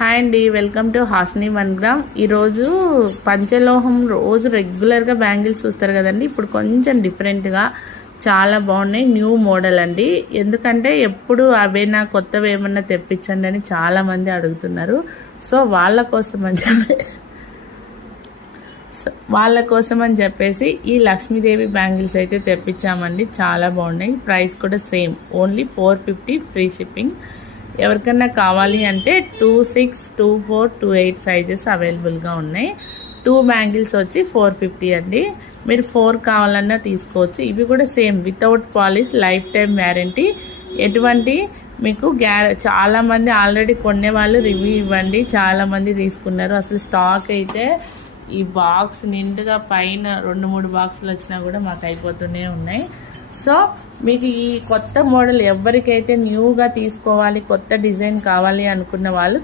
Hi అండి, welcome to Hasni 1 gram. ఈరోజు పంచలోహం రోజు రెగ్యులర్గా బ్యాంగిల్స్ చూస్తారు కదండి. ఇప్పుడు కొంచెం డిఫరెంట్గా చాలా బాగున్నాయి, న్యూ మోడల్ అండి. ఎందుకంటే ఎప్పుడు అవేనా కొత్తవి ఏమన్నా తెప్పించండి అని చాలామంది అడుగుతున్నారు. సో వాళ్ళ కోసం అని చెప్పేసి ఈ లక్ష్మీదేవి బ్యాంగిల్స్ అయితే తెప్పించామండి. చాలా బాగున్నాయి, ప్రైస్ కూడా సేమ్, ఓన్లీ 450 ఫ్రీ షిప్పింగ్. ఎవరికన్నా కావాలి అంటే 2, 6, 2, 4, 2, 8 సైజెస్ అవైలబుల్గా ఉన్నాయి. 2 బ్యాంగిల్స్ వచ్చి 450 అండి. మీరు 4 కావాలన్నా తీసుకోవచ్చు. ఇవి కూడా same, without polish, life time warranty. ఎటువంటి మీకు చాలామంది ఆల్రెడీ కొనే వాళ్ళు రివ్యూ ఇవ్వండి, చాలామంది తీసుకున్నారు. అసలు స్టాక్ అయితే ఈ బాక్స్ నిండుగా పైన 2-3 బాక్సులు వచ్చినా కూడా మాకు అయిపోతూనే ఉన్నాయి. సో మీకు ఈ కొత్త మోడల్ ఎవరికైతే న్యూగా తీసుకోవాలి, కొత్త డిజైన్ కావాలి అనుకున్న వాళ్ళు